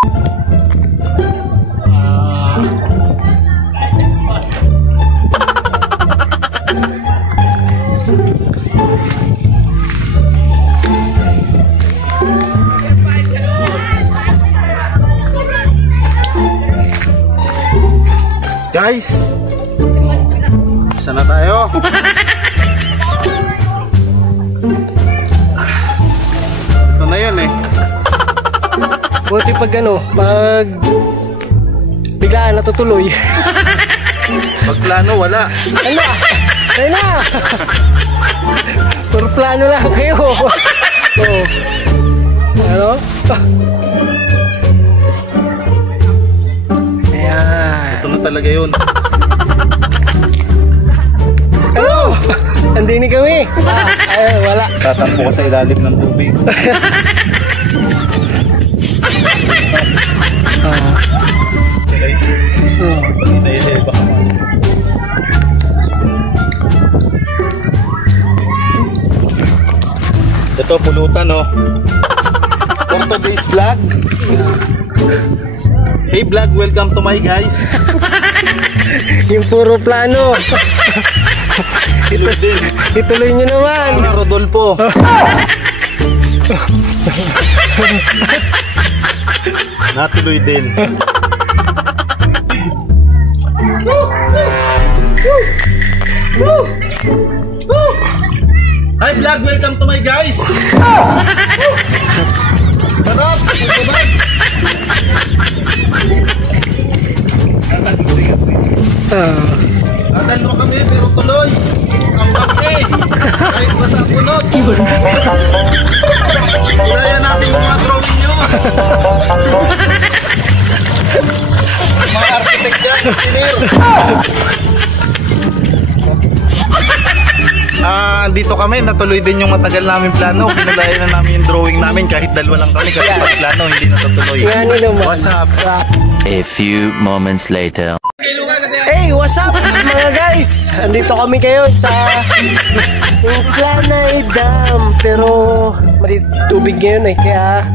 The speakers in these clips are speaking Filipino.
Guys, sana tayo. Ito na yun eh. Buti pag ano, pag biglaan natutuloy. Pag plano, wala. Ano? Ayun na! Puro plano lang kayo. Oh. Ano? Ayan. Ito na talaga yun. Ano? Andini kami. Ay, wala. Tatampo ko sa ilalim ng tubig. Baka ito pulutan oh. For today's vlog. Hey vlog, welcome to my guys. Yung puro plano. Ituloy din. Ituloy nyo naman. Para Rodolfo. Natuloy din. Hi vlog, welcome to my guys. Sarap. Dadalo kami pero tuloy. Ang bakti. Kahit basa punot. Ilaya natin yung mga drawing nyo. Mga architect dyan, engineer. Dito kami, natuloy din yung matagal namin plano. Kinulaya na namin yung drawing namin kahit dalawa lang kami. Kasi pag plano, hindi natutuloy. What's up? A few moments later. Hey, what's up mga guys? Andito kami ngayon sa Planay Dam. Pero mali tubig ngayon eh. Kaya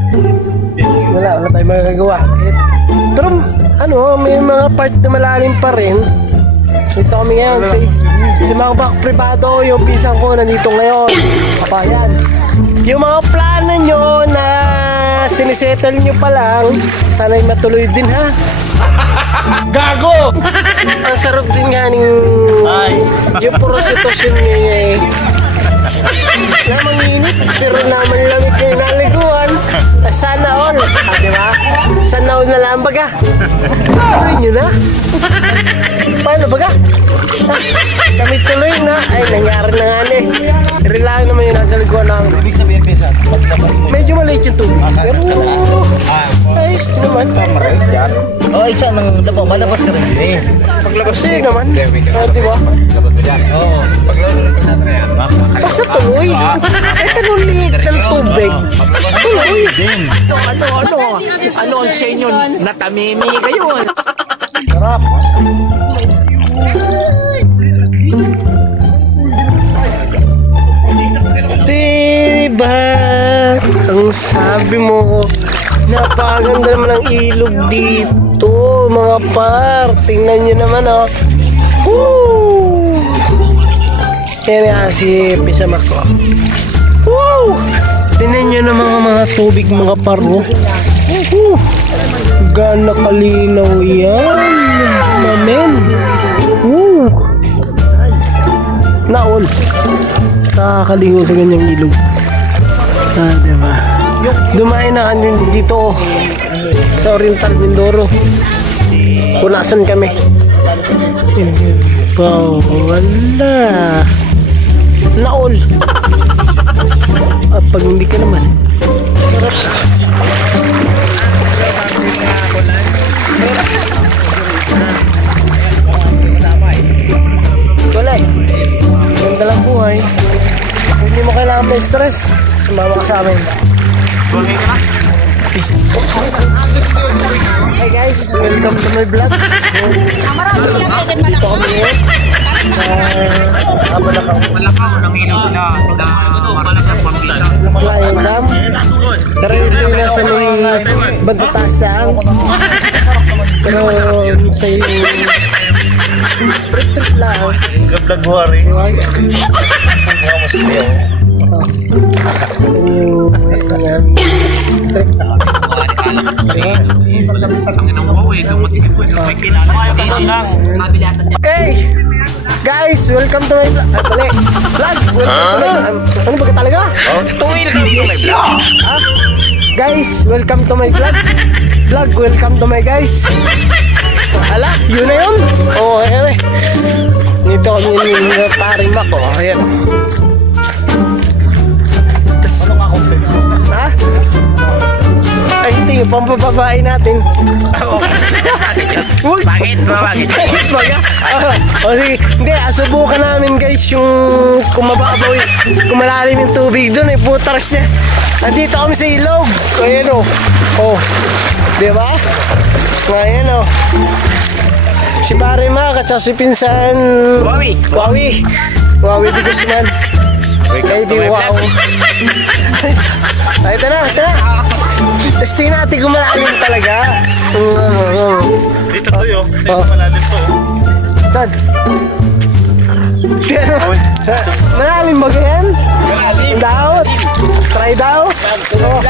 wala tayong magagawa. Pero ano, may mga part na malalim pa rin. Dito kami ngayon si mga bak privado, yung pisang ko nandito ngayon. Kapayan. Yung mga plano nyo na sinisettle nyo pa lang, sana'y matuloy din ha. Gago! Ang sarap din nga yung prostitution niya eh. Na manginit, pero naman lamit yung naliguan. Sana all. Diba? Sana all na lang baga. Tuloy nyo na. Paano baga? Kami tuloy na. Ay, nangyari na nga eh. Pero lang naman yung naliguan namin. Ibig sabihin, Pesa, paglabas mo. Medyo maliit yung tubig. Pero ayos naman. Oh, isa nang labo, malabas ka rin eh. Paglabas sa'yo naman. Diba? Oo. Paglabas natin na yan. Basta tuloy. Ay, tanulit ng tubig. Tuloy. Ano ang sa inyo? Natamimi kayo. Sarap. Diba? Ang sabi mo, napakaganda naman ang ilog dito, mga par. Tingnan nyo naman, oh. Woo! Yan nga si Pisamak ko. Woo! Tingnan nyo naman mga tubig, mga par, oh. Woo! Gana kalinaw yan. Mamen. Woo! Naol. Nakakaligo sa ganyang ilog. Diba? Dumain na kami dito sa Oriental Mindoro. Punasan kami. Wala. Naol. At pag hindi ka naman. Wala eh. Ganda lang buhay. Hindi mo kailangan may stress. Sumama ka sa amin. Peace. Hey guys, welcome to my vlog. Dito kami ngayon. Malakaw, nangilaw sila. Malakaw, pamilya. Planay Dam. Pero ito yung nasa may Banda taas lang. Pero sa yung trip lang. Gablag wari. Okay, guys, welcome to my vlog. Vlog, welcome to my ano ba talaga? Guys, welcome to my vlog. Vlog, welcome to my guys. Ala, yun na yun. Oo, okay. Nito kami yung paring Mac, oh. Ayan. Ha? Ay, hindi, yung pampababae natin. Bakit? Bakit? O sige, hindi, subukan namin guys yung kung mababaw, kung malalim yung tubig doon, putras niya. Nandito kami sa ilog. Ayan o. Oh, di ba? Ayan o. Si pare Mac at si pinsan Wawi di Guzman. Ay di wow. Ay, ito na. Testing natin kung malalim talaga. Dito to yun. Dito malalim to. Saan? Malalim ba ganyan? Malalim. Daw? Try daw? Oh.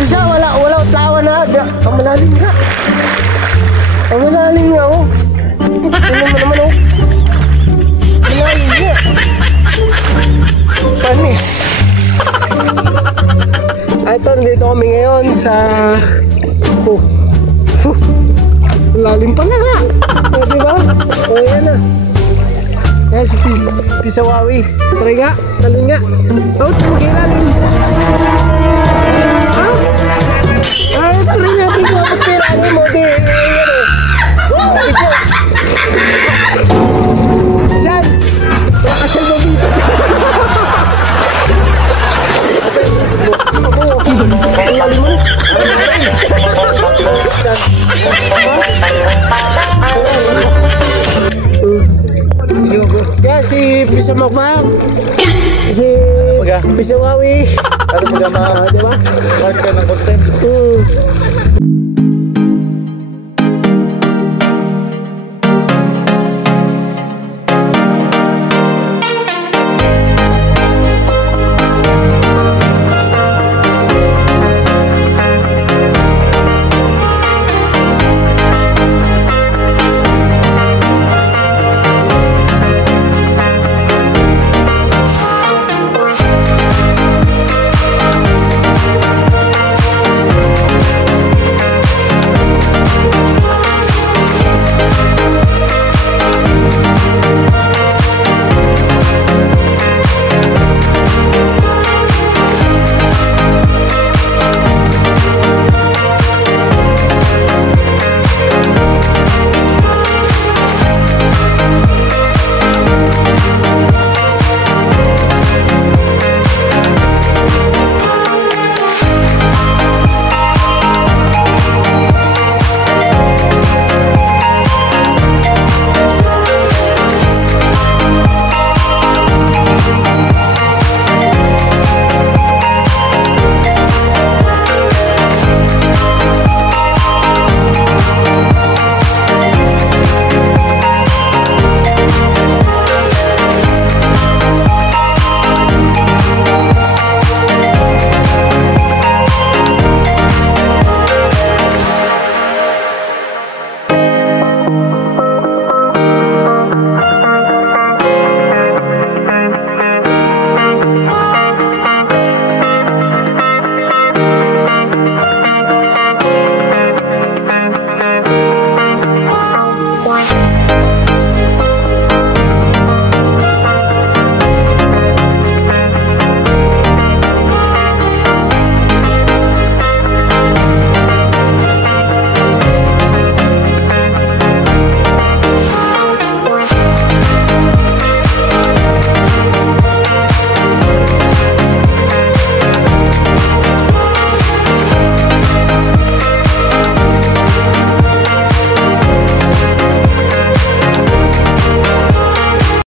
Bisa wala tlawan na. Ang malalim nga. Ang malalim nga oh. Tignan mo naman oh. Malalim nga. Panis. Ito, nandito kami ngayon sa... Lalim pala nga. O, diba? O, yan na. Yan si Pisawawi. Try nga. Talon nga. O, mag-ilalim. Ha? Ay, try natin nga. Pagpiranin mo. Di, yan o. Picture. Saan? Kasal mo dito. Ang lalim mo. Kaya si Pisa Makmak, si Pisawawi. Ano ba naman? Diba? Mark ka ng content.